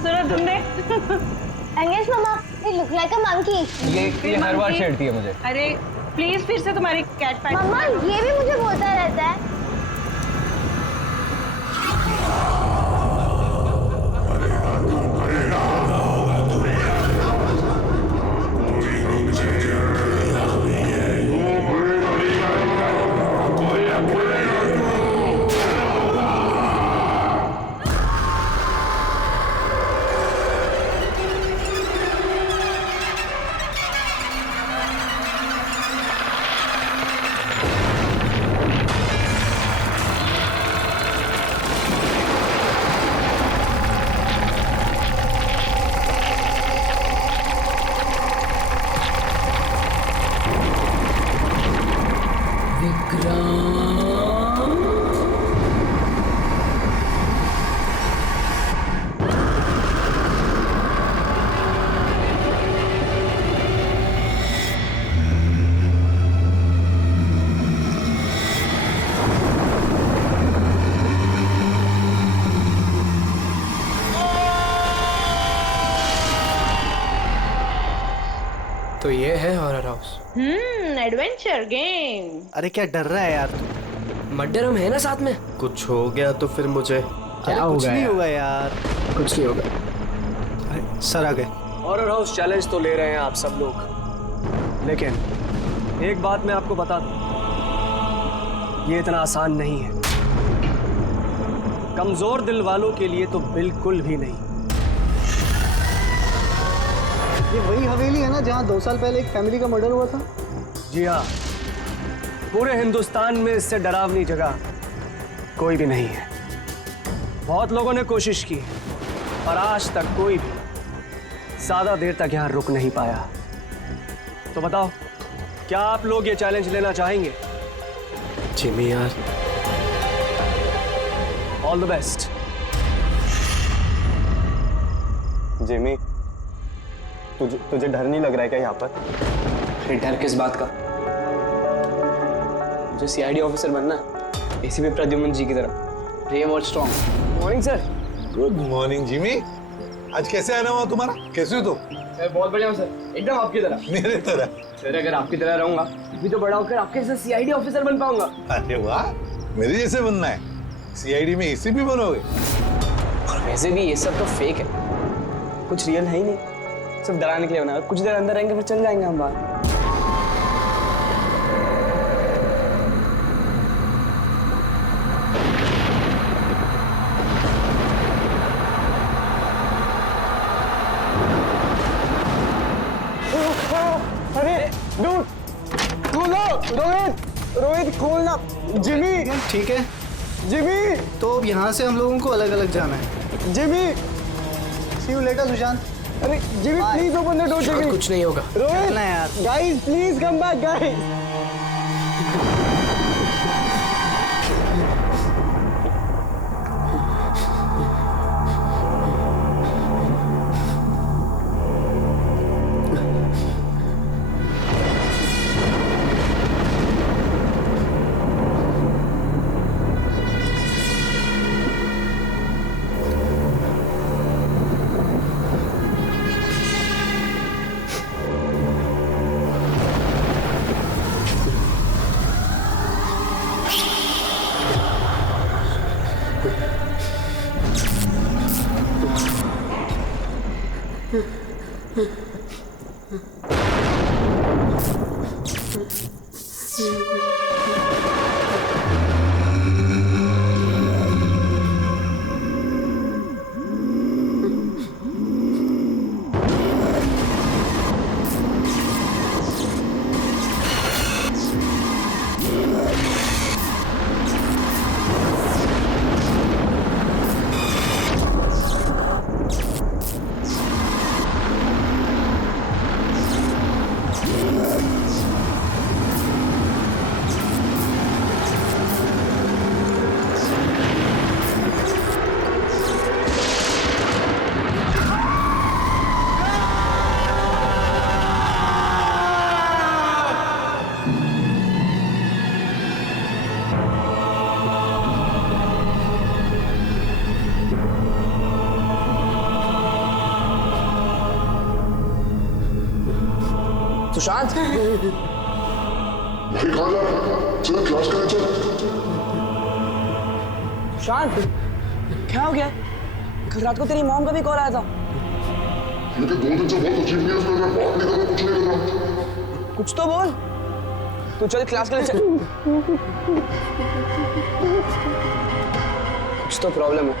सुनो तुमने अंगेज मामा, you look like a monkey. ये हर बार छेड़ती है मुझे। अरे प्लीज फिर से तुम्हारी कैट पैट। मम्मा ये भी मुझे बोलता रहता है। तो ये है हॉरर हाउस। Adventure game. अरे क्या डर रहा है यार तू? मर्डर हम है ना साथ में। कुछ हो गया तो फिर मुझे क्या होगा? कुछ नहीं होगा यार, कुछ नहीं होगा। अरे सर आ गए। हॉरर हाउस चैलेंज तो ले रहे हैं आप सब लोग, लेकिन एक बात मैं आपको बता दूं, ये इतना आसान नहीं है। कमजोर दिल वालों के लिए तो बिल्कुल भी नहीं। ये वही हवेली है ना जहाँ 2 साल पहले एक फैमिली का मर्डर हुआ था? जी हाँ, पूरे हिंदुस्तान में इससे डरावनी जगह कोई भी नहीं है। बहुत लोगों ने कोशिश की और आज तक कोई भी ज्यादा देर तक यहाँ रुक नहीं पाया। तो बताओ, क्या आप लोग ये चैलेंज लेना चाहेंगे? जिमी यार, ऑल द बेस्ट। जिमी, तुझे डर नहीं लग रहा है क्या यहाँ पर? डर किस बात का? मुझे सीआईडी ऑफिसर बनना है, एसीपी प्रद्युमन जी की तरह। ब्रेव और strong. Morning sir. Good morning Jimmy. आज कैसे आना हुआ तुम्हारा? कैसे हो तुम? सर बहुत बढ़िया हूँ सर, एकदम आपकी तरह। मेरे तरह? सर अगर आपकी तरह रहूंगा भी तो बड़ा होकर आपके जैसे सीआईडी ऑफिसर बन पाऊंगा। अरे वाह, मेरे जैसे बनना है। सीआईडी में एसीपी बनोगे? और वैसे भी ये सब तो फेक है, कुछ रियल है ही नहीं, सिर्फ डराने के लिए बना है। कुछ देर अंदर रहेंगे फिर चल जाएंगे हम बाहर। अरे डूड, खोलो। रोहित खोलना। जिमी। ठीक है जिमी। तो अब यहाँ से हम लोगों को अलग अलग जाना है। Jimmy. See you later Sushant. अरे Jimmy please open the door. Jimmy कुछ नहीं होगा। रोहित ना यार। Guys please come back guys. Sushant नहीं कहा जा चलो क्लास करें चल सुशांत क्या हो गया? कल रात को तेरी मॉम का भी कॉल आया था। क्योंकि 2 दिन से बहुत अजीब न्यूज़ मिल रहा है, बात नहीं कर रहा, कुछ नहीं कर रहा। कुछ तो बोल। तू चल क्लास के लिए चल। कुछ तो प्रॉब्लम है।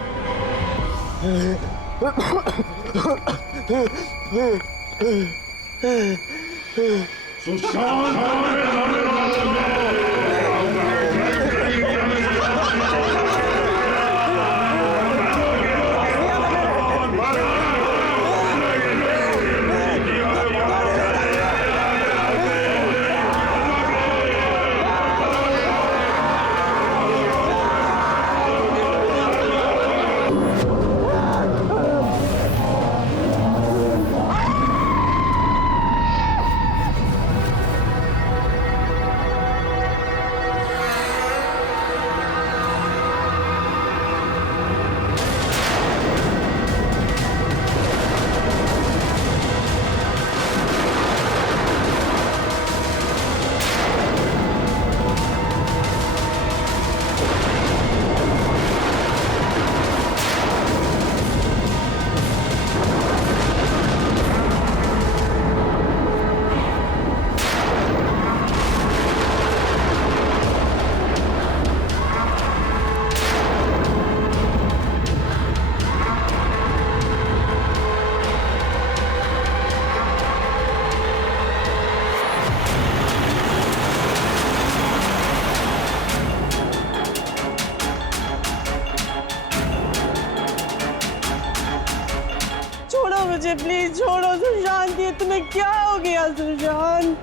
मुझे प्लीज छोड़ो सुशांत, ये तुम्हें क्या हो गया सुशांत?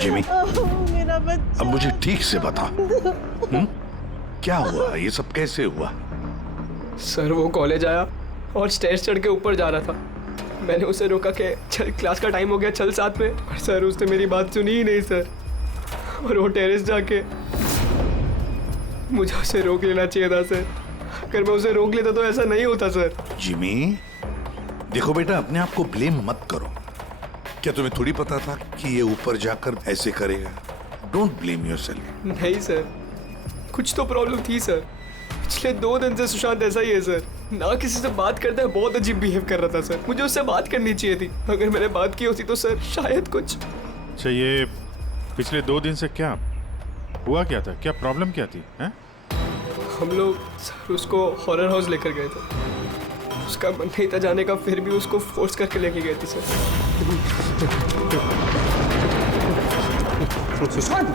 जिमी मेरा बच्चा। अब मुझे ठीक से बता क्या हुआ, ये सब कैसे हुआ? सर वो कॉलेज आया और स्टेज चढ़ के ऊपर जा रहा था। मैंने उसे रोका कि चल क्लास का टाइम हो गया, चल साथ में। पर सर उसने मेरी बात सुनी ही नहीं सर। और वो टेरेस जाके मुझे उसे रोक लेना चाहिए था सर। अगर मैं उसे रोक लेता तो ऐसा नहीं होता सर। जिमी देखो बेटा, अपने आप को ब्लेम मत करो। क्या तुम्हें थोड़ी पता था कि ये ऊपर जाकर ऐसे करेगा? Don't blame yourself. नहीं सर, कुछ तो प्रॉब्लम थी सर। पिछले 2 दिन से सुशांत ऐसा ही है सर। ना किसी से बात करता है, बहुत अजीब बिहेव कर रहा था सर। मुझे उससे बात करनी चाहिए थी। अगर मैंने बात की होती तो सर शायद कुछ। अच्छा ये पिछले 2 दिन से क्या हुआ, क्या था, क्या प्रॉब्लम क्या थी? हैं? हम लोग सर उसको हॉरर हाउस लेकर गए थे। उसका मन नहीं था जाने का, फिर भी उसको फोर्स करके लेके गए थे सर। सुशांत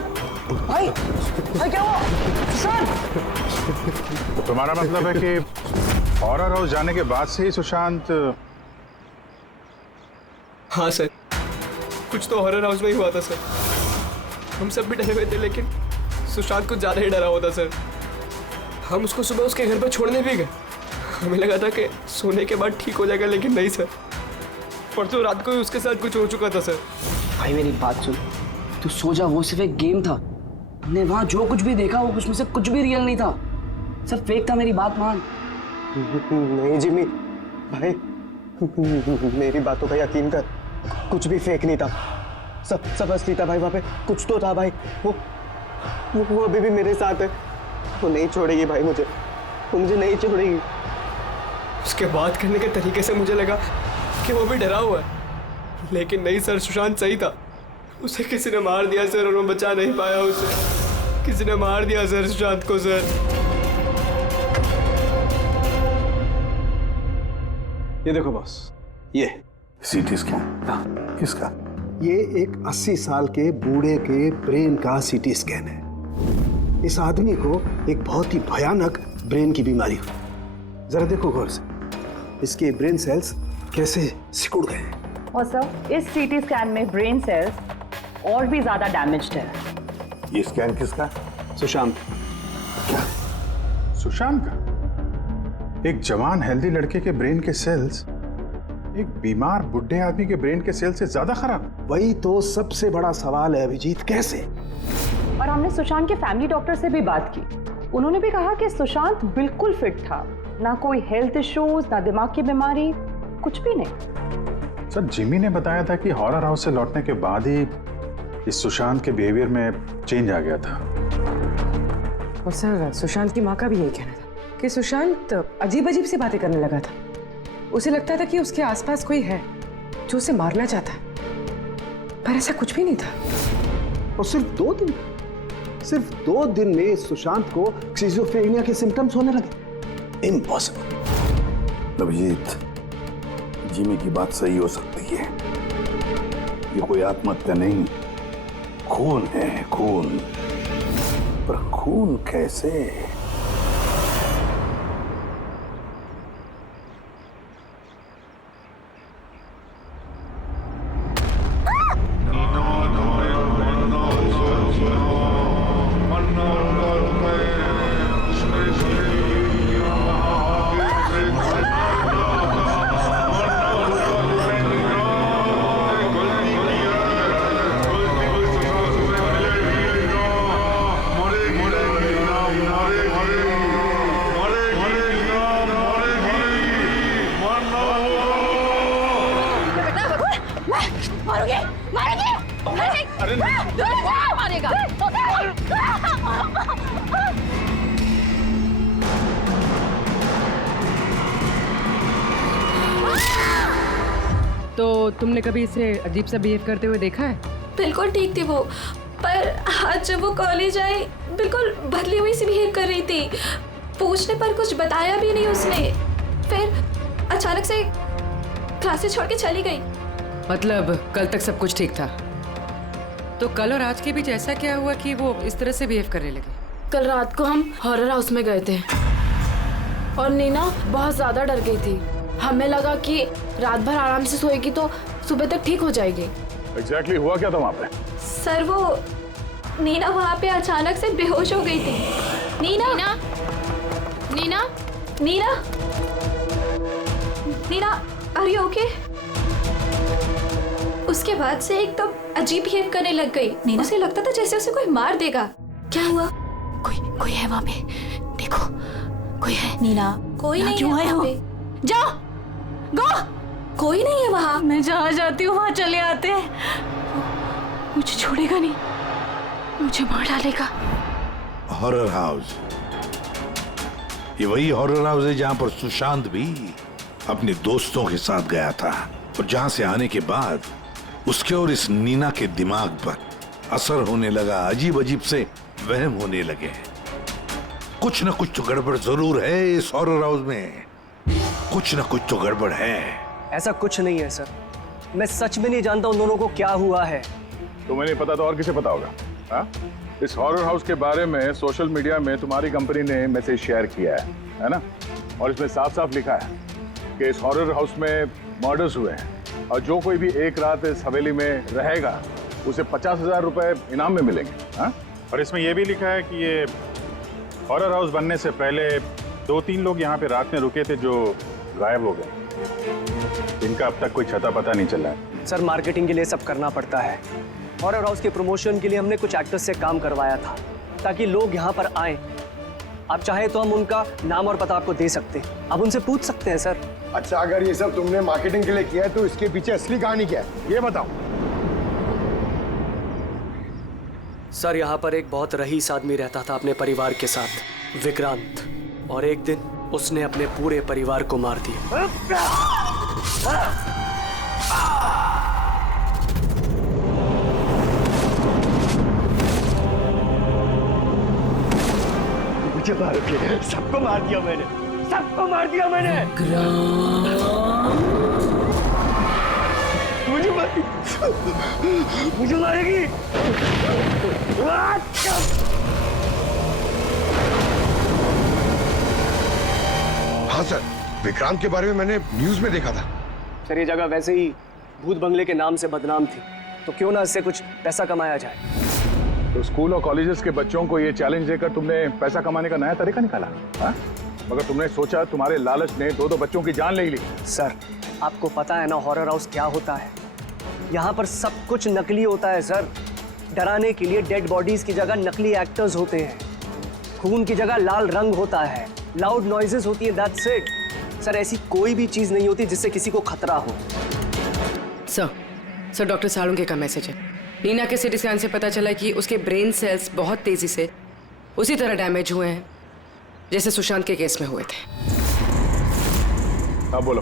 भाई, भाई क्या हुआ? सुशांत तो तुम्हारा मतलब है कि हॉरर हाउस जाने के बाद से ही सुशांत? हाँ सर, कुछ तो हॉरर हाउस में ही हुआ था सर। हम सब भी डरे हुए थे, लेकिन सुशांत कुछ ज्यादा ही डरा हुआ था सर। हम उसको सुबह उसके घर पर छोड़ने भी गए। हमें लगा था कि सोने के बाद ठीक हो जाएगा, लेकिन नहीं सर। परसों रात को ही उसके साथ कुछ हो चुका था सर। भाई मेरी बात सुन, तू सो जा। वो सिर्फ एक गेम था। हमने वहां जो कुछ भी देखा वो उसमें से कुछ भी रियल नहीं था, सब फेक था। मेरी बात मान। नहीं जिमी भाई, मेरी बातों का यकीन कर। कुछ भी फेक नहीं था, सब असली था भाई। वहाँ पे कुछ तो था भाई। वो अभी भी मेरे साथ है। वो नहीं छोड़ेगी भाई मुझे, वो मुझे नहीं छोड़ेगी। उसके बात करने के तरीके से मुझे लगा कि वो भी डरा हुआ है, लेकिन नहीं सर, सुशांत सही था। उसे किसी ने मार दिया सर, और मैं बचा नहीं पाया उसे। किसी ने मार दिया सर सुशांत को सर। ये देखो बॉस, ये सीटी स्कैन किसका? ये एक 80 साल के बूढ़े के ब्रेन का सीटी स्कैन है। इस आदमी को एक बहुत ही भयानक ब्रेन की बीमारी हुई। जरा देखो गौर से, इसके ब्रेन सेल्स कैसे सिकुड़ गए हैं। और सर इस सीटी स्कैन में ब्रेन सेल्स और भी ज्यादा डैमेज्ड है। ये स्कैन किसका? सुशांत। क्या सुशांत का? एक जवान हेल्दी लड़के के ब्रेन के सेल्स एक बीमार बुढ़े आदमी के ब्रेन के सेल से ज्यादा खराब? वही तो सबसे बड़ा सवाल है अभिजीत, कैसे? और हमने सुशांत के फैमिली डॉक्टर से भी बात की। उन्होंने भी कहा कि सुशांत बिल्कुल फिट था, ना कोई हेल्थ इश्यूज, ना दिमाग की बीमारी। कुछ भी नहीं। सर जिमी ने बताया था कि हॉरर हाउस से लौटने के बाद ही इस सुशांत के बिहेवियर में चेंज आ गया था। और सर सुशांत की माँ का भी यही कहना था कि सुशांत अजीब अजीब सी बातें करने लगा था। उसे लगता था कि उसके आसपास कोई है जो उसे मारना चाहता है, पर ऐसा कुछ भी नहीं था। और सिर्फ 2 दिन में सुशांत को स्किज़ोफ्रेनिया के सिम्टम्स होने लगे। इम्पॉसिबल। अभिजीत, जिमी की बात सही हो सकती है। ये कोई आत्महत्या नहीं, खून है खून। पर खून कैसे? तो तुमने कभी इसे अजीब सा बिहेव करते हुए देखा है? बिल्कुल ठीक थी वो, पर आज जब वो कॉलेज आई बिल्कुल बदली हुई सी बिहेव कर रही थी। पूछने पर कुछ बताया भी नहीं उसने, फिर अचानक से क्लासेस छोड़ के चली गई। मतलब कल तक सब कुछ ठीक था, तो कल और आज के बीच ऐसा क्या हुआ कि वो इस तरह से बिहेव करने लगे? कल रात को हम हॉरर हाउस में गए थे और नीना बहुत ज्यादा डर गई थी। हमें लगा कि रात भर आराम से सोएगी तो सुबह तक ठीक हो जाएगी। एग्जैक्टली हुआ क्या था वहाँ पे? सर वो नीना वहाँ पे अचानक से बेहोश हो गई थी। Nina Nina Nina Nina Nina are you okay? उसके बाद से एकदम अजीब बिहेव करने लग गई। नीना से लगता था जैसे उसे कोई मार देगा। क्या हुआ? कोई है वहाँ पे, देखो कोई है। नीना कोई नहीं क्यों है आए हो? वहाँ पे। जाओ गो, कोई नहीं है वहाँ। मैं जहाँ जाती हूँ वहाँ चले आते हैं। मुझे छोड़ेगा नहीं, मुझे मार डालेगा। हॉरर हाउस, ये वही हॉरर हाउस है जहां पर सुशांत भी अपने दोस्तों के साथ गया था और जहां से आने के बाद उसके और इस नीना के दिमाग पर असर होने लगा। अजीब अजीब से वहम होने लगे। कुछ न कुछ तो गड़बड़ जरूर है इस हॉरर हाउस में, कुछ न कुछ तो गड़बड़ है। ऐसा कुछ नहीं है सर, मैं सच में नहीं जानता उन दोनों को क्या हुआ है। तुम्हें नहीं पता तो और किसे पता होगा? हाँ? इस हॉरर हाउस के बारे में सोशल मीडिया में तुम्हारी कंपनी ने मैसेज शेयर किया है ना? और इसमें साफ साफ लिखा है कि इस हॉरर हाउस में मर्डर्स हुए हैं और जो कोई भी एक रात इस हवेली में रहेगा उसे 50,000 रुपए इनाम में मिलेंगे। हाँ? और इसमें यह भी लिखा है कि ये हॉरर हाउस बनने से पहले 2-3 लोग यहाँ पे रात में रुके थे जो गायब हो गए। इनका अब तक कोई छता पता नहीं चला है। सर मार्केटिंग के लिए सब करना पड़ता है। हॉरर हाउस के प्रमोशन के लिए हमने कुछ एक्टर्स से काम करवाया था ताकि लोग यहाँ पर आए। आप चाहे तो हम उनका नाम और पता आपको दे सकते हैं, आप उनसे पूछ सकते हैं सर। अच्छा, अगर ये सब तुमने मार्केटिंग के लिए किया है तो इसके पीछे असली कहानी क्या है ये बताओ। सर यहाँ पर एक बहुत रईस आदमी रहता था अपने परिवार के साथ, विक्रांत, और एक दिन उसने अपने पूरे परिवार को मार दिया। मुझे मारो के सबको मार दिया मैंने, सबको मार दिया मैंने। मुझे मारेगी। हाँ सर, विक्रांत के बारे में मैंने न्यूज में देखा था। सर ये जगह वैसे ही भूत बंगले के नाम से बदनाम थी, तो क्यों ना इससे कुछ पैसा कमाया जाए। तो स्कूल और कॉलेजेस के बच्चों को ये चैलेंज देकर तुमने पैसा कमाने का नया तरीका निकाला। हाँ? मगर तुमने सोचा तुम्हारे लालच ने 2 बच्चों की जान ले ली। सर आपको पता है ना हॉरर हाउस क्या होता है? यहाँ पर सब कुछ नकली होता है सर। डराने के लिए डेड बॉडीज की जगह नकली एक्टर्स होते हैं, खून की जगह लाल रंग होता है, लाउड नॉइजेस होती है, दैट्स इट। सर ऐसी कोई भी चीज नहीं होती जिससे किसी को खतरा हो। सर डॉक्टर सालुंके का मैसेज है। नीना के सीटी स्कैन से पता चला कि उसके ब्रेन सेल्स बहुत तेजी से उसी तरह डैमेज हुए हैं जैसे सुशांत के केस में हुए थे। अब बोलो,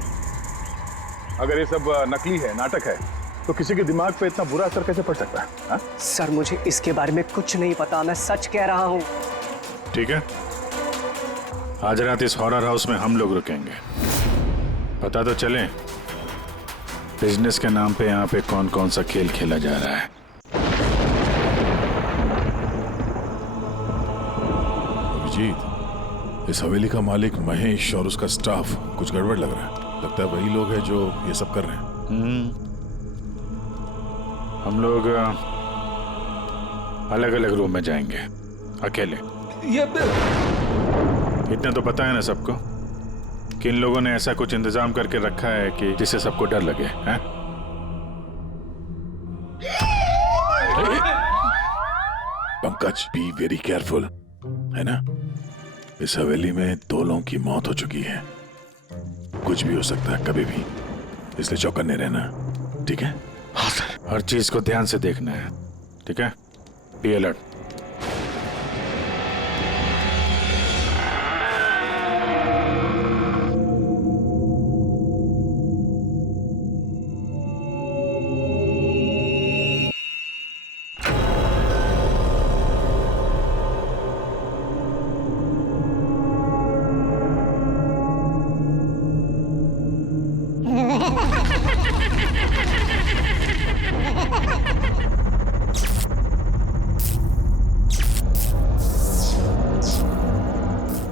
अगर ये सब नकली है, नाटक है, तो किसी के दिमाग पे इतना बुरा असर कैसे पड़ सकता है? हा? सर मुझे इसके बारे में कुछ नहीं पता, मैं सच कह रहा हूँ। ठीक है, आज रात इस हॉरर हाउस में हम लोग रुकेंगे। पता तो चले बिजनेस के नाम पे यहाँ पे कौन कौन सा खेल खेला जा रहा है। अभिजीत, इस हवेली का मालिक महेश और उसका स्टाफ कुछ गड़बड़ लग रहा है। लगता है वही लोग हैं जो ये सब कर रहे हैं। हम लोग अलग अलग रूम में जाएंगे, अकेले। इतना तो पता है ना सबको कि इन लोगों ने ऐसा कुछ इंतजाम करके रखा है कि जिससे सबको डर लगे, हैं? पंकज, बी वेरी केयरफुल, है ना? इस हवेली में 2 लोगों की मौत हो चुकी है, कुछ भी हो सकता है कभी भी, इसलिए चौकन्ने रहना, ठीक है? हाँ सर। हर चीज को ध्यान से देखना है, ठीक है? Be alert.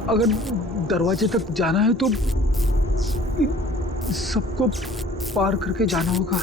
अगर दरवाजे तक जाना है तो सबको पार करके जाना होगा।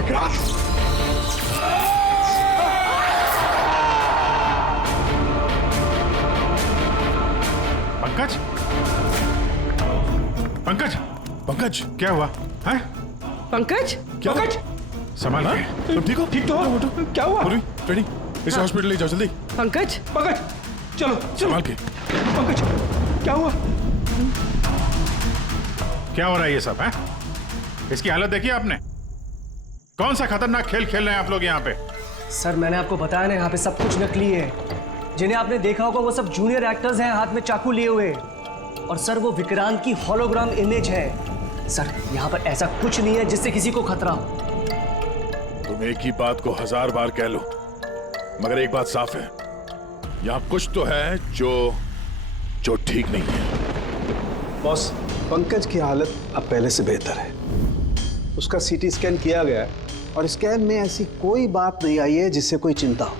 विक्रांत! पंकज, पंकज, पंकज, क्या हुआ है? पंकज, क्या? पंकज, संभाल के। तुम ठीक हो? ठीक तो हो? क्या हुआ? रेडी, इसे हॉस्पिटल ले जाओ जल्दी। पंकज, पंकज, चलो संभाल के। पंकज, क्या हुआ? क्या हो रहा है ये सब है? इसकी हालत देखी आपने? कौन सा खतरनाक खेल खेल रहे हैं आप लोग यहाँ पे? सर मैंने आपको बताया ना, यहाँ पे सब कुछ नकली है। जिन्हें आपने देखा होगा वो सब जूनियर एक्टर्स हैं, हाथ में चाकू लिए हुए। और सर वो विक्रांत की होलोग्राम इमेज है। सर यहाँ पर ऐसा कुछ नहीं है जिससे किसी को खतरा हो। तुम एक ही बात को 1000 बार कह लो, मगर एक बात साफ है, यहाँ कुछ तो है जो ठीक नहीं है। बॉस, पंकज की हालत अब पहले से बेहतर है। उसका सीटी स्कैन किया गया है और स्कैन में ऐसी कोई बात नहीं आई है जिससे कोई चिंता हो।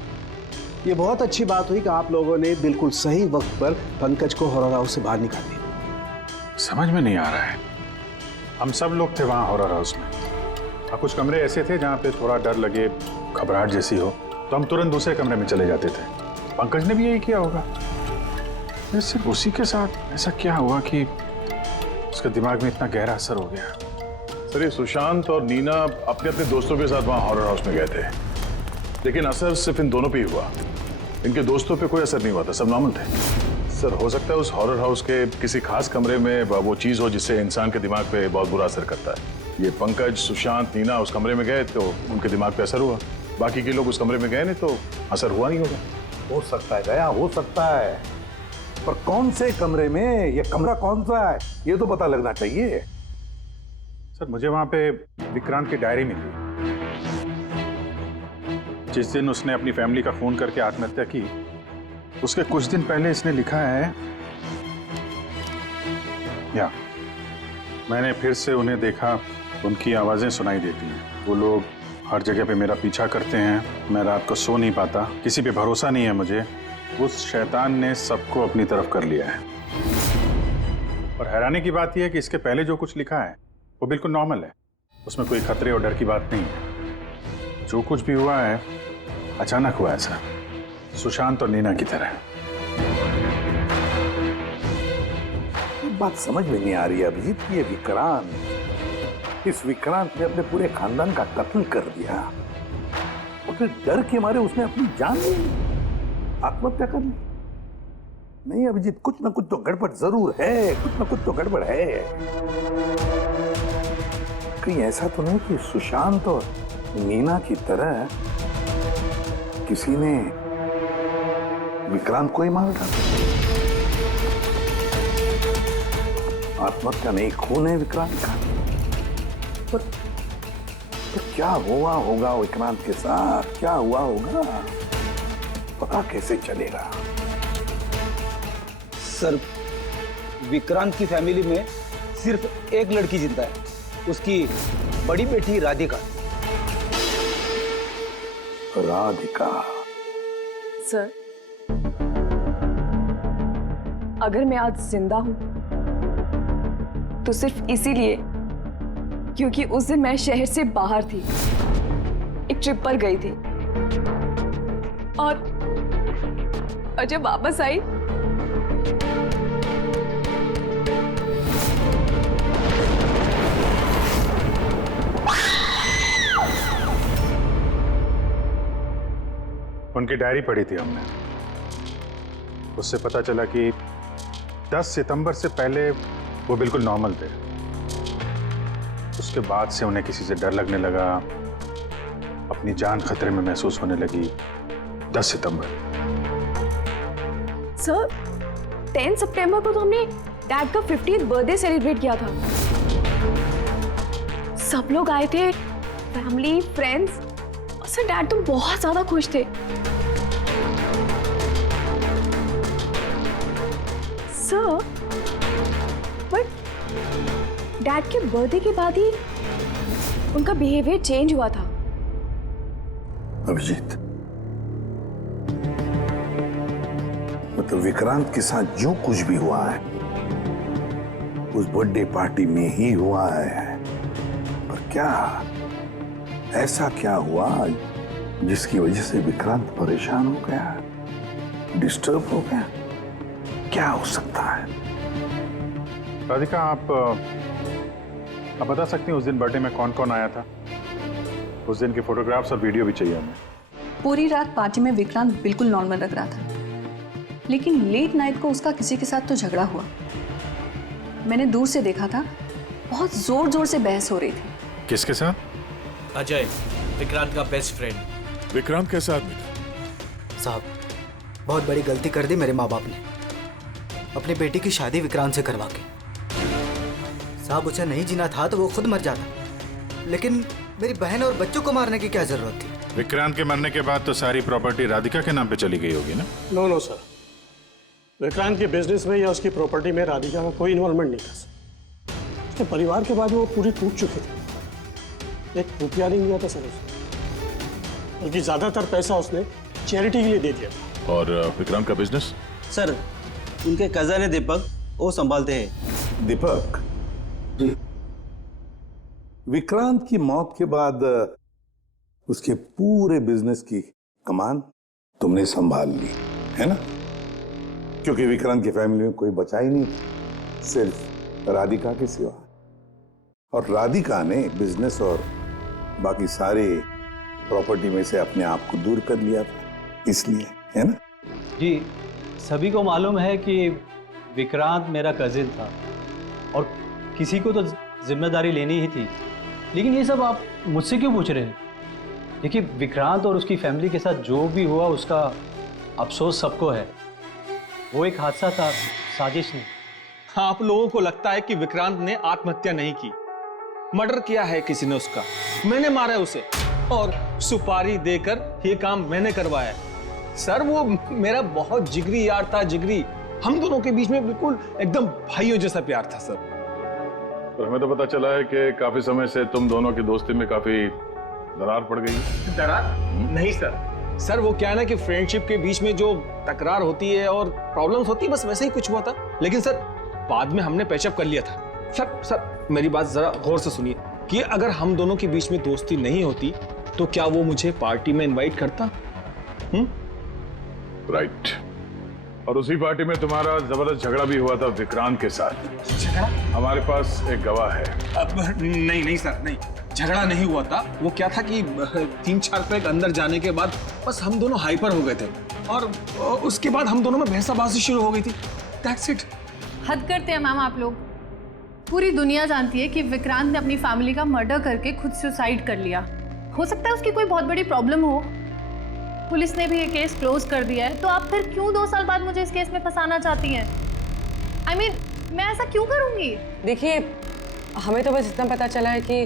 ये बहुत अच्छी बात हुई कि आप लोगों ने बिल्कुल सही वक्त पर पंकज को हॉरर हाउस से बाहर निकाल दिया। समझ में नहीं आ रहा है, हम सब लोग थे वहाँ हॉरर हाउस में और कुछ कमरे ऐसे थे जहाँ पे थोड़ा डर लगे, घबराहट जैसी हो तो हम तुरंत दूसरे कमरे में चले जाते थे। पंकज ने भी यही किया होगा। फिर सिर्फ उसी के साथ ऐसा क्या हुआ कि उसके दिमाग में इतना गहरा असर हो गया? सर ये सुशांत और नीना अपने अपने दोस्तों के साथ वहाँ हॉरर हाउस में गए थे, लेकिन असर सिर्फ इन दोनों पे ही हुआ। इनके दोस्तों पे कोई असर नहीं हुआ था, सब नॉर्मल थे। सर हो सकता है उस हॉरर हाउस के किसी खास कमरे में वो चीज़ हो जिससे इंसान के दिमाग पे बहुत बुरा असर करता है। ये पंकज, सुशांत, नीना उस कमरे में गए तो उनके दिमाग पे असर हुआ। बाकी के लोग उस कमरे में गए नहीं तो असर हुआ नहीं होगा। हो सकता है गया, हो सकता है, पर कौन से कमरे में, ये कमरा कौन सा है ये तो पता लगना चाहिए। सर मुझे वहाँ पे विक्रांत की डायरी मिली। जिस दिन उसने अपनी फैमिली का फोन करके आत्महत्या की, उसके कुछ दिन पहले इसने लिखा है, या मैंने फिर से उन्हें देखा, उनकी आवाजें सुनाई देती हैं। वो लोग हर जगह पे मेरा पीछा करते हैं, मैं रात को सो नहीं पाता, किसी पे भरोसा नहीं है मुझे। उस शैतान ने सबको अपनी तरफ कर लिया है। और हैरानी की बात यह है कि इसके पहले जो कुछ लिखा है वो बिल्कुल नॉर्मल है, उसमें कोई खतरे और डर की बात नहीं है। जो कुछ भी हुआ है अचानक हुआ, ऐसा सुशांत और नीना की तरह। बात समझ में नहीं आ रही है अभिजीत, ये विक्रांत, इस विक्रांत ने अपने पूरे खानदान का कत्ल कर दिया और फिर डर के मारे उसने अपनी जान ली, आत्महत्या कर ली। नहीं अभिजीत, कुछ ना कुछ तो गड़बड़ जरूर है, कुछ ना कुछ तो गड़बड़ है। कहीं ऐसा तो नहीं कि सुशांत और नीना की तरह किसी ने विक्रांत को ही मार डाला? आत्महत्या नहीं, खून है विक्रांत का। पर क्या हुआ होगा विक्रांत के साथ, क्या हुआ होगा, पता कैसे चलेगा? सर विक्रांत की फैमिली में सिर्फ एक लड़की जिंदा है, उसकी बड़ी बेटी राधिका। राधिका? सर अगर मैं आज जिंदा हूं तो सिर्फ इसीलिए क्योंकि उस दिन मैं शहर से बाहर थी, एक ट्रिप पर गई थी और जब वापस आई उनकी डायरी पढ़ी थी हमने, उससे पता चला कि 10 सितंबर से पहले वो बिल्कुल नॉर्मल थे। उसके बाद से उन्हें किसी से डर लगने लगा, अपनी जान खतरे में महसूस होने लगी। 10 सितंबर। सर 10 सितंबर को तो हमने डैड का 50th बर्थडे सेलिब्रेट किया था। सब लोग आए थे, फैमिली, फ्रेंड्स, और सर डैड तो बहुत ज्यादा खुश थे। सर बट डैड के बर्थडे के बाद ही उनका बिहेवियर चेंज हुआ था। अभिजीत, मतलब विक्रांत के साथ जो कुछ भी हुआ है उस बर्थडे पार्टी में ही हुआ है, पर क्या ऐसा क्या हुआ जिसकी वजह से विक्रांत परेशान हो गया, डिस्टर्ब हो गया? क्या हो सकता है? राधिका, आप बता सकती हैं उस दिन बर्थडे में कौन कौन आया था? उस दिन के फोटोग्राफ्स और वीडियो भी चाहिए हमें। पूरी रात पार्टी में विक्रांत बिल्कुल नॉर्मल लग रहा था, लेकिन लेट नाइट को उसका किसी के साथ तो झगड़ा हुआ। मैंने दूर से देखा था, बहुत जोर जोर से बहस हो रही थी। किसके साथ? अजय, विक्रांत का बेस्ट फ्रेंड। विक्रांत कैसा आदमी था? साहब, बहुत बड़ी गलती कर दी मेरे माँ बाप ने, अपनी बेटी की शादी विक्रांत से करवा के। साहब, उसे नहीं जीना था तो वो खुद मर जाता, लेकिन मेरी बहन और बच्चों को मारने की क्या जरूरत थी? विक्रांत के मरने के बाद तो सारी प्रॉपर्टी राधिका के नाम पे चली गई होगी ना? नो सर, विक्रांत के बिजनेस में या उसकी प्रॉपर्टी में राधिका का कोई इन्वॉल्वमेंट नहीं था सर। उसके परिवार के बाद वो पूरी टूट चुकी थी। एक रुपया नहीं दिया था सर उसने, बल्कि ज्यादातर पैसा उसने चैरिटी के लिए दे दिया था। और विक्रांत का बिजनेस? सर, उनके कजन है दीपक, वो संभालते हैं। दीपक जी, विक्रांत की मौत के बाद उसके पूरे बिजनेस की कमान तुमने संभाल ली है ना? क्योंकि विक्रांत की फैमिली में कोई बचा ही नहीं, सिर्फ राधिका के सिवा। और राधिका ने बिजनेस और बाकी सारे प्रॉपर्टी में से अपने आप को दूर कर लिया था, इसलिए, है ना? जी, सभी को मालूम है कि विक्रांत मेरा कजिन था और किसी को तो जिम्मेदारी लेनी ही थी, लेकिन ये सब आप मुझसे क्यों पूछ रहे हैं? देखिए, विक्रांत और उसकी फैमिली के साथ जो भी हुआ उसका अफसोस सबको है। वो एक हादसा था, साजिश नहीं। आप लोगों को लगता है कि विक्रांत ने आत्महत्या नहीं की, मर्डर किया है किसी ने उसका। मैंने मारा है उसे और सुपारी देकर ये काम मैंने करवाया है। सर, वो मेरा बहुत जिगरी यार था, जिगरी। हम दोनों के बीच में बिल्कुल एकदम भाइयों जैसा प्यार था सर। तो हमें तो पता चला है कि काफी समय से तुम दोनों की दोस्ती में काफी दरार पड़ गई। दरार? नहीं सर। सर, वो क्या है ना कि फ्रेंडशिप के बीच में जो तकरार होती है और प्रॉब्लम्स होती है, बस वैसे ही कुछ हुआ था। लेकिन सर, बाद में हमने पैचअप कर लिया था। सर मेरी बात जरा गौर से सुनिए कि अगर हम दोनों के बीच में दोस्ती नहीं होती तो क्या वो मुझे पार्टी में इनवाइट करता? राइट। और उसी पार्टी में तुम्हारा जबरदस्त झगड़ा भी हुआ था विक्रांत के साथ। झगड़ा? हमारे पास एक गवाह है। नहीं सर, नहीं, झगड़ा नहीं हुआ था। वो क्या था कि 3-4 पैग अंदर जाने के बाद बस हम दोनों हाइपर हो गए थे और उसके बाद हम दोनों में बहसाबाजी शुरू हो गई थी। That's it. हद करते हैं मैम आप लोग। पूरी दुनिया जानती है कि विक्रांत ने अपनी फैमिली का मर्डर करके खुद सुसाइड कर लिया। हो सकता है उसकी कोई बहुत बड़ी प्रॉब्लम हो, पुलिस ने भी ये केस क्लोज कर दिया है, तो आप फिर क्यों 2 साल बाद मुझे इस केस में फंसाना चाहती हैं? I mean, मैं ऐसा क्यों करूंगी? देखिए, हमें तो बस इतना पता चला है कि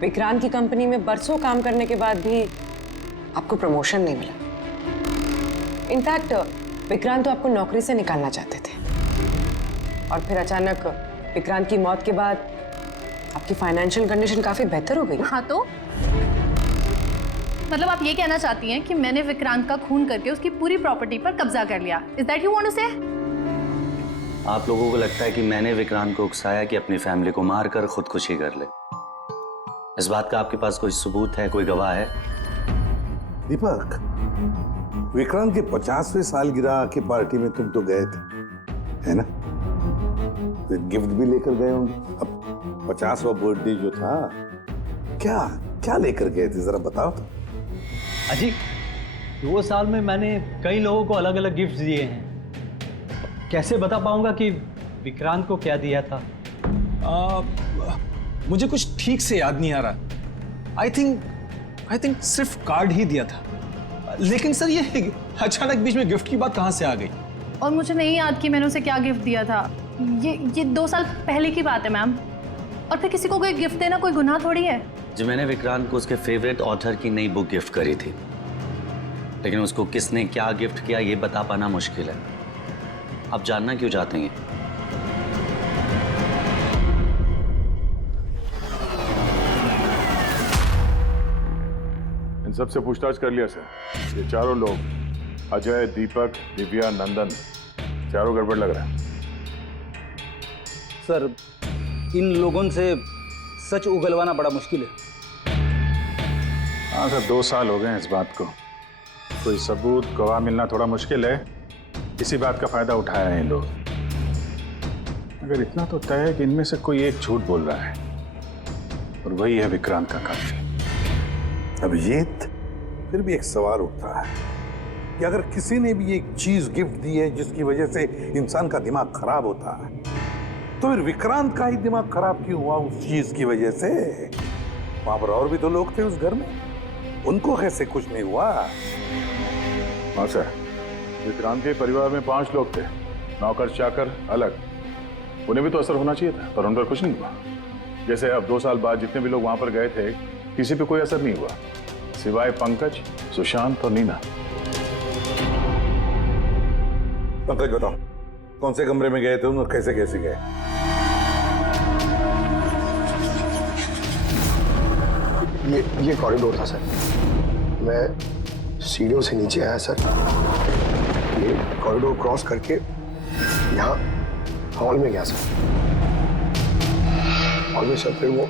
विक्रांत की कंपनी में बरसों काम करने के बाद भी आपको प्रमोशन नहीं मिला। इनफैक्ट विक्रांत तो आपको नौकरी से निकालना चाहते थे, और फिर अचानक विक्रांत की मौत के बाद आपकी फाइनेंशियल कंडीशन काफी बेहतर हो गई। हाँ, तो मतलब आप ये कहना चाहती हैं कि मैंने विक्रांत का खून करके उसकी पूरी प्रॉपर्टी पर कब्जा कर लिया? Is that you want to say? आप लोगों को लगता है कि मैंने विक्रांत को उकसाया कि अपनी फैमिली को मारकर खुदकुशी कर ले। इस बात का आपके पास कोई सबूत है, कोई गवाह है? दीपक, विक्रांत के 50वें सालगिरह की पार्टी में तुम तो गए थे, है ना? तो गिफ्ट भी लेकर गए होंगे। अब 50वां बर्थडे जो था, क्या क्या लेकर गए थे, जरा बताओ तो। अजी, 2 साल में मैंने कई लोगों को अलग अलग गिफ्ट दिए हैं। कैसे बता पाऊंगा कि विक्रांत को क्या दिया था? मुझे कुछ ठीक से याद नहीं आ रहा। आई थिंक सिर्फ कार्ड ही दिया था। लेकिन सर, ये अचानक बीच में गिफ्ट की बात कहाँ से आ गई? और मुझे नहीं याद कि मैंने उसे क्या गिफ्ट दिया था। ये 2 साल पहले की बात है मैम। और फिर किसी को कोई गिफ्ट देना कोई गुनाह थोड़ी है। जी, मैंने विक्रांत को उसके फेवरेट ऑथर की नई बुक गिफ्ट करी थी, लेकिन उसको किसने क्या गिफ्ट किया ये बता पाना मुश्किल है। आप जानना क्यों चाहते हैं? इन सबसे पूछताछ कर लिया सर। ये चारों लोग, अजय, दीपक, दिव्या, नंदन, चारों गड़बड़ लग रहा है। सर, इन लोगों से सच उगलवाना बड़ा मुश्किल है। हाँ सर, 2 साल हो गए हैं इस बात को। कोई सबूत गवाह मिलना थोड़ा मुश्किल है, इसी बात का फायदा उठाया है इन लोग। अगर इतना तो तय है कि इनमें से कोई एक झूठ बोल रहा है और वही है विक्रांत का कातिल। अभिजीत, फिर भी एक सवाल उठता है कि अगर किसी ने भी एक चीज गिफ्ट दी है जिसकी वजह से इंसान का दिमाग खराब होता है, तो फिर विक्रांत का ही दिमाग खराब क्यों हुआ उस चीज की वजह से? वहां पर और भी तो लोग थे उस घर में, उनको कैसे कुछ नहीं हुआ? हाँ सर, विक्रांत के परिवार में 5 लोग थे, नौकर चाकर अलग। उन्हें भी तो असर होना चाहिए था, पर उन पर कुछ नहीं हुआ। जैसे अब 2 साल बाद जितने भी लोग वहां पर गए थे, किसी पे कोई असर नहीं हुआ, सिवाय पंकज, सुशांत और नीना। पंकज बताओ, कौन से कमरे में गए थे और कैसे कैसे गए? ये कॉरिडोर था सर। मैं सीढ़ियों से नीचे आया सर, ये कॉरिडोर क्रॉस करके यहाँ हॉल में गया सर। हॉल में सर फिर वो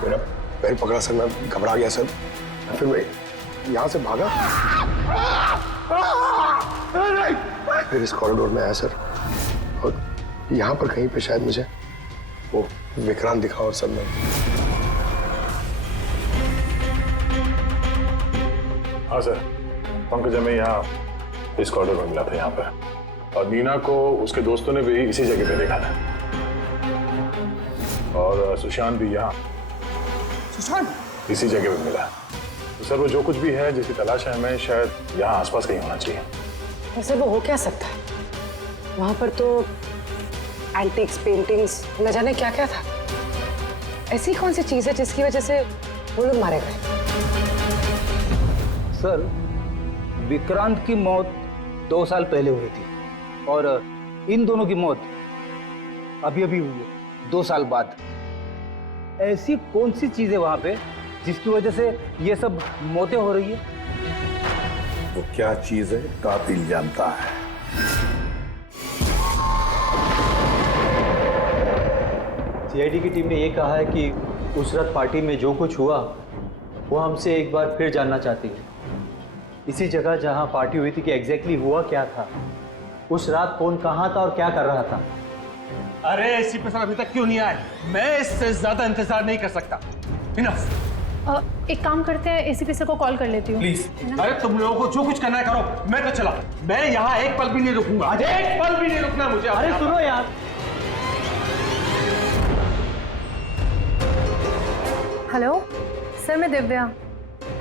मेरा पैर पकड़ा सर, मैं घबरा गया सर। फिर मैं यहाँ से भागा, फिर इस कॉरिडोर में आया सर, और यहाँ पर कहीं पे शायद मुझे वो विक्रांत दिखा और सब में। हाँ सर, पंकज हमें यहाँ इस कॉरिडोर में मिला था यहाँ पर, और नीना को उसके दोस्तों ने भी इसी जगह पे देखा था, और सुशांत भी यहाँ इसी जगह पे मिला। तो सर वो जो कुछ भी है जिसकी तलाश है हमें, शायद यहाँ आसपास कहीं होना चाहिए। वैसे वो हो क्या सकता है? वहां पर तो एंटीक्स, पेंटिंग्स, न जाने क्या क्या था। ऐसी कौन सी चीज है जिसकी वजह से वो लोग मारे गए? सर, विक्रांत की मौत 2 साल पहले हुई थी और इन दोनों की मौत अभी अभी हुई है 2 साल बाद। ऐसी कौन सी चीज है वहां पे जिसकी वजह से ये सब मौतें हो रही है? वो क्या चीज है कातिल जानता है। सीआईडी की टीम ने ये कहा है कि उस रात पार्टी में जो कुछ हुआ वो हमसे एक बार फिर जानना चाहती है। इसी जगह जहां पार्टी हुई थी कि एग्जैक्टली हुआ क्या था, उस रात कौन कहां था और क्या कर रहा था। अरे एसीपी सर अभी तक क्यों नहीं आए? मैं इससे ज्यादा इंतजार नहीं कर सकता। इनफ। एक काम करते हैं, एसीपी सर को कॉल कर लेती हूँ। प्लीज। अरे तुम लोगों को जो कुछ करना है करो, मैं तो चला। मैं यहाँ एक पल भी नहीं रुकूंगा, एक पल भी नहीं रुकना मुझे। अरे सुनो यार, हेलो सर, मैं दिव्या।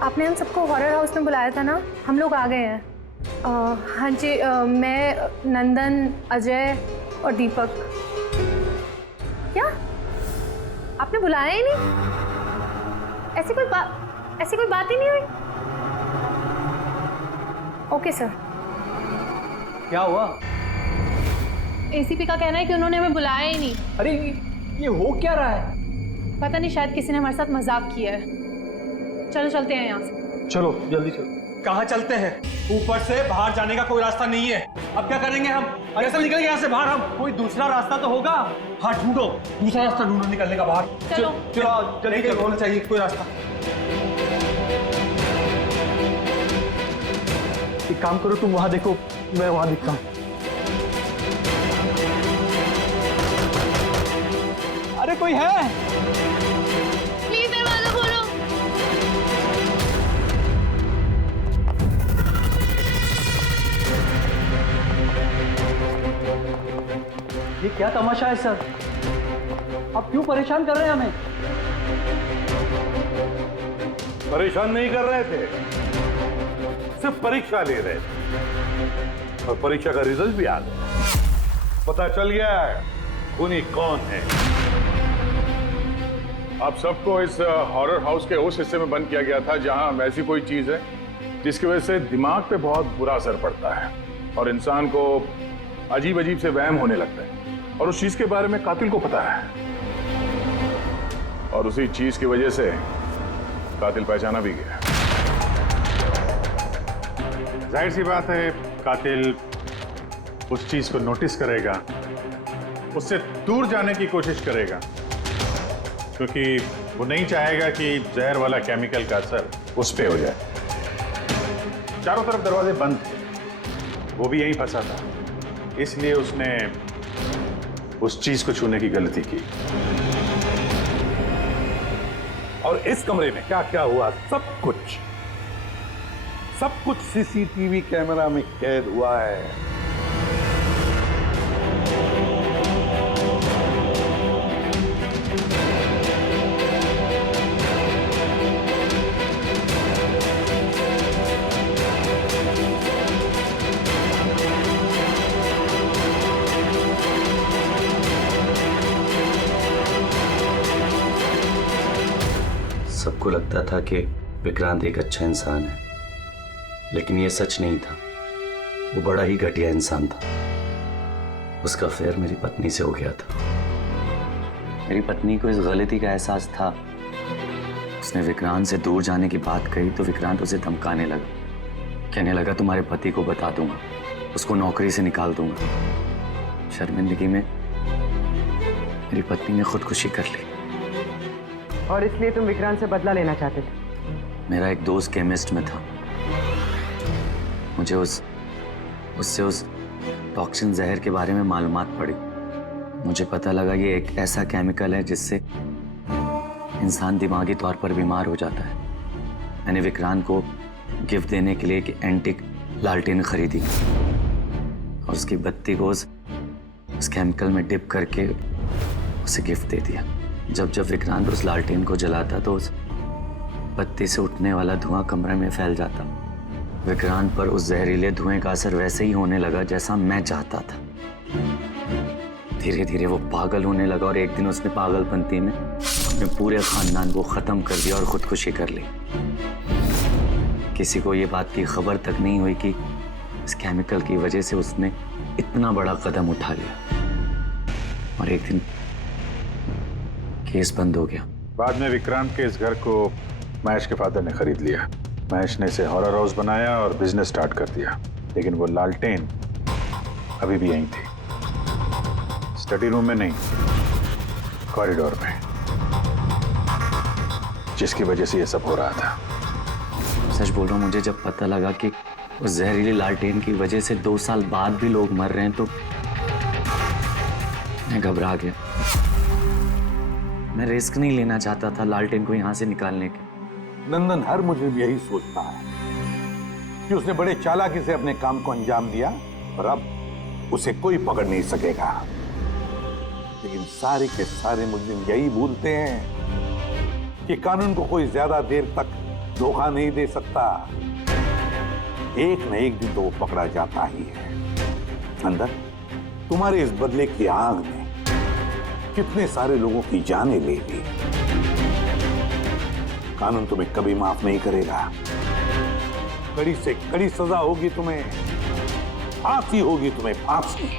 आपने हम सबको हॉरर हाउस में बुलाया था ना, हम लोग आ गए हैं। हाँ जी, मैं, नंदन, अजय और दीपक। क्या आपने बुलाया ही नहीं? ऐसी कोई बात ही नहीं हुई? Okay sir. क्या हुआ? एसीपी का कहना है कि उन्होंने हमें बुलाया ही नहीं। अरे ये हो क्या रहा है? पता नहीं, शायद किसी ने हमारे साथ मजाक किया है। चलो चलते हैं यहाँ से। चलो जल्दी चलो। कहाँ चलते हैं? ऊपर से बाहर जाने का कोई रास्ता नहीं है। अब क्या करेंगे हम? कैसे निकलेंगे यहाँ से बाहर हम? कोई दूसरा रास्ता तो होगा। हाँ ढूंढो, दूसरा रास्ता ढूंढो निकलने का बाहर। चलो चलो जल्दी चलो, होना चाहिए कोई रास्ता। एक काम करो, तुम वहां देखो, मैं वहां दिखता हूँ। अरे कोई है? प्लीज दरवाजा खोलो। ये क्या तमाशा है सर? आप क्यों परेशान कर रहे हैं हमें? परेशान नहीं कर रहे थे, सिर्फ परीक्षा ले रहे थे, और परीक्षा का रिजल्ट भी आ गया। पता चल गया है खूनी कौन है। आप सबको इस हॉरर हाउस के उस हिस्से में बंद किया गया था जहां ऐसी कोई चीज है जिसकी वजह से दिमाग पे बहुत बुरा असर पड़ता है और इंसान को अजीब अजीब से वहम होने लगता है, और उस चीज के बारे में कातिल को पता है, और उसी चीज की वजह से कातिल पहचाना भी गया। जाहिर सी बात है कातिल उस चीज को नोटिस करेगा, उससे दूर जाने की कोशिश करेगा, क्योंकि वो नहीं चाहेगा कि जहर वाला केमिकल का असर उस पे हो जाए। चारों तरफ दरवाजे बंद थे, वो भी यहीं फंसा था, इसलिए उसने उस चीज को छूने की गलती की। और इस कमरे में क्या क्या हुआ सब कुछ सीसीटीवी कैमरा में कैद हुआ है। सबको लगता था कि विक्रांत एक अच्छा इंसान है, लेकिन ये सच नहीं था। वो बड़ा ही घटिया इंसान था। उसका अफेयर मेरी पत्नी से हो गया था। मेरी पत्नी को इस गलती का एहसास था। उसने विक्रांत से दूर जाने की बात कही तो विक्रांत उसे धमकाने लगा, कहने लगा तुम्हारे पति को बता दूंगा, उसको नौकरी से निकाल दूंगा। शर्मिंदगी में मेरी पत्नी ने खुदकुशी कर ली। और इसलिए तुम विक्रांत से बदला लेना चाहते थे? मेरा एक दोस्त केमिस्ट में था। मुझे उससे उस टॉक्सिन जहर के बारे में मालूमात पड़ी। मुझे पता लगा ये एक ऐसा केमिकल है जिससे इंसान दिमागी तौर पर बीमार हो जाता है। मैंने विक्रांत को गिफ्ट देने के लिए एक एंटीक लालटेन खरीदी और उसकी बत्ती को उस केमिकल में डिप करके उसे गिफ्ट दे दिया। जब विक्रांत उस लालटेन को जलाता तो उस बत्ती से उठने वाला धुआं कमरे में फैल जाता। विक्रांत पर उस जहरीले धुएं का असर वैसे ही होने लगा जैसा मैं चाहता था। धीरे धीरे वो पागल होने लगा और एक दिन उसने पागलपंती में अपने पूरे खानदान को खत्म कर दिया और खुदकुशी कर ली। किसी को ये बात की खबर तक नहीं हुई कि इस केमिकल की वजह से उसने इतना बड़ा कदम उठा लिया। और एक दिन केस बंद हो गया। बाद में विक्रांत के इस घर को महेश के फादर ने खरीद लिया। महेश ने इसे हॉरर हाउस बनाया और बिजनेस स्टार्ट कर दिया। लेकिन वो लालटेन अभी भी यहीं थी, स्टडी रूम में नहीं, कॉरिडोर में, जिसकी वजह से ये सब हो रहा था। सच बोल रहा हूँ, मुझे जब पता लगा कि उस जहरीली लालटेन की वजह से 2 साल बाद भी लोग मर रहे हैं तो मैं घबरा गया। मैं रिस्क नहीं लेना चाहता था लालटेन को यहाँ से निकालने के। नंदन हर मुझे यही सोचता है कि उसने बड़े चालाकी से अपने काम को अंजाम दिया और अब उसे कोई पकड़ नहीं सकेगा। लेकिन सारे के सारे मुजरिम यही भूलते हैं कि कानून को कोई ज्यादा देर तक धोखा नहीं दे सकता। एक न एक दिन तो वो पकड़ा जाता ही है। नंदन, तुम्हारे इस बदले की आग ने कितने सारे लोगों की जानें ले ली। कानून तुम्हें कभी माफ नहीं करेगा। कड़ी से कड़ी सजा होगी तुम्हें, फांसी होगी तुम्हें, फांसी।